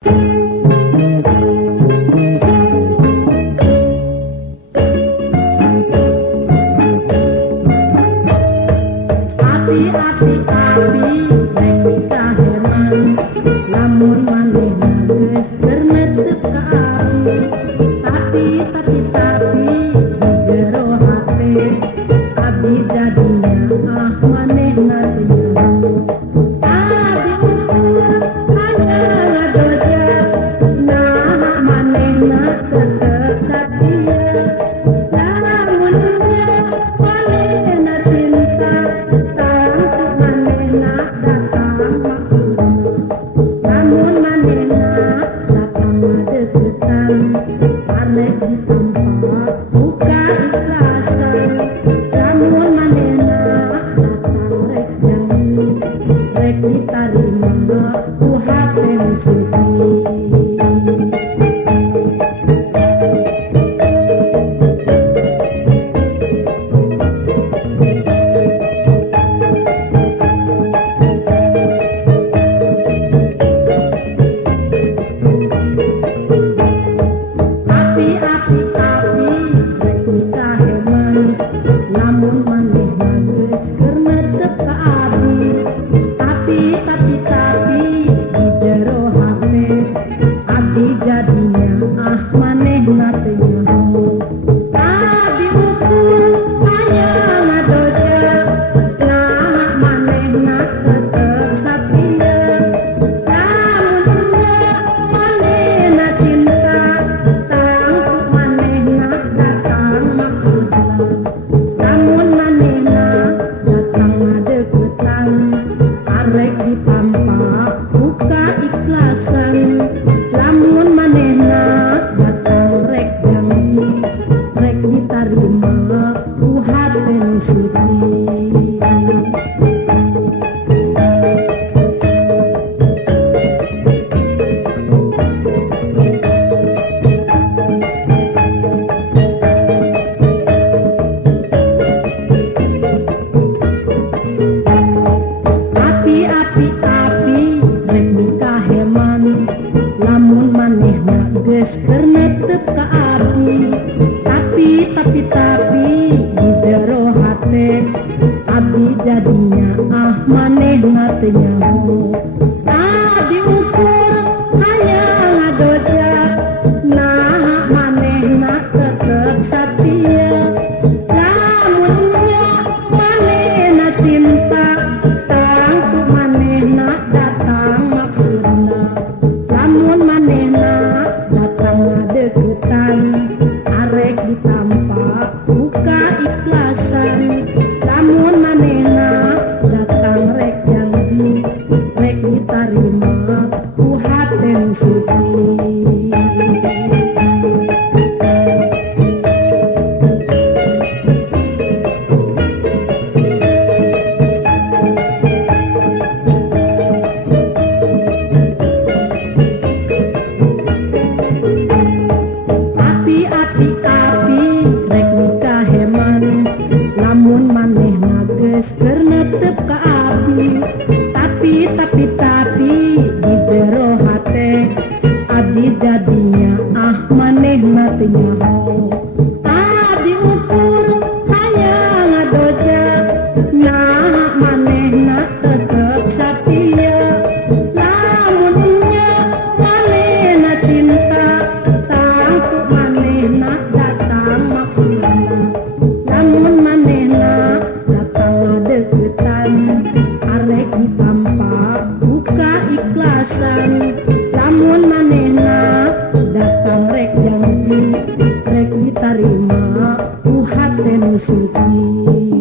Api-api rek kaheman lamun maneh geus keur netep ka abi tapi di jero hate abdi jadinya maneh ngarti abi hanya ngadoja nah maneh tetep satia lamun maneh cinta namun manehna datang deketan arek ditampa buka ikhlasan namun manehna datang rek janji rek ditarima ku hate suci. Namun maneh geus keur netep ka abi tapi di jero hate abdi jadinya manehna teu nyaho abi ukur aya ngadoja nah manehna tetep satia namun manehna cinta tangtu manehna datang maksudna namun manehna datang ngadeukeutan arek ditampa buka ikhlasan lamun manehna datang rek janji rek ditarima ku hate suci. Api-api rek kaheman lamun manehna geus keur netep ka abi tapi di jero hate abdi jadinya manehna teu nyaho abi ukur aya ngadoja nah manehna tetep satia lamunnya manehna cinta datang maksudna lamun manehna datang ngadeukeutan arek ditampa buka ikhlasan lamun manehna datang rek janji rek ditarima ku hate suci. Api-api rek kaheman lamun manehna geus keur netep ka abi tapi di jero hate abdi jadinya manehna teu nyaho abi ukur aya ngadoja nah manehna tetep satia lamunnya manehna cinta tangtu manehna datang maksudna namun manehna datang ngadeukeutan arek ditampa buka ikhlasan lamun manehna datang rek janji rek ditarima ku hate suci.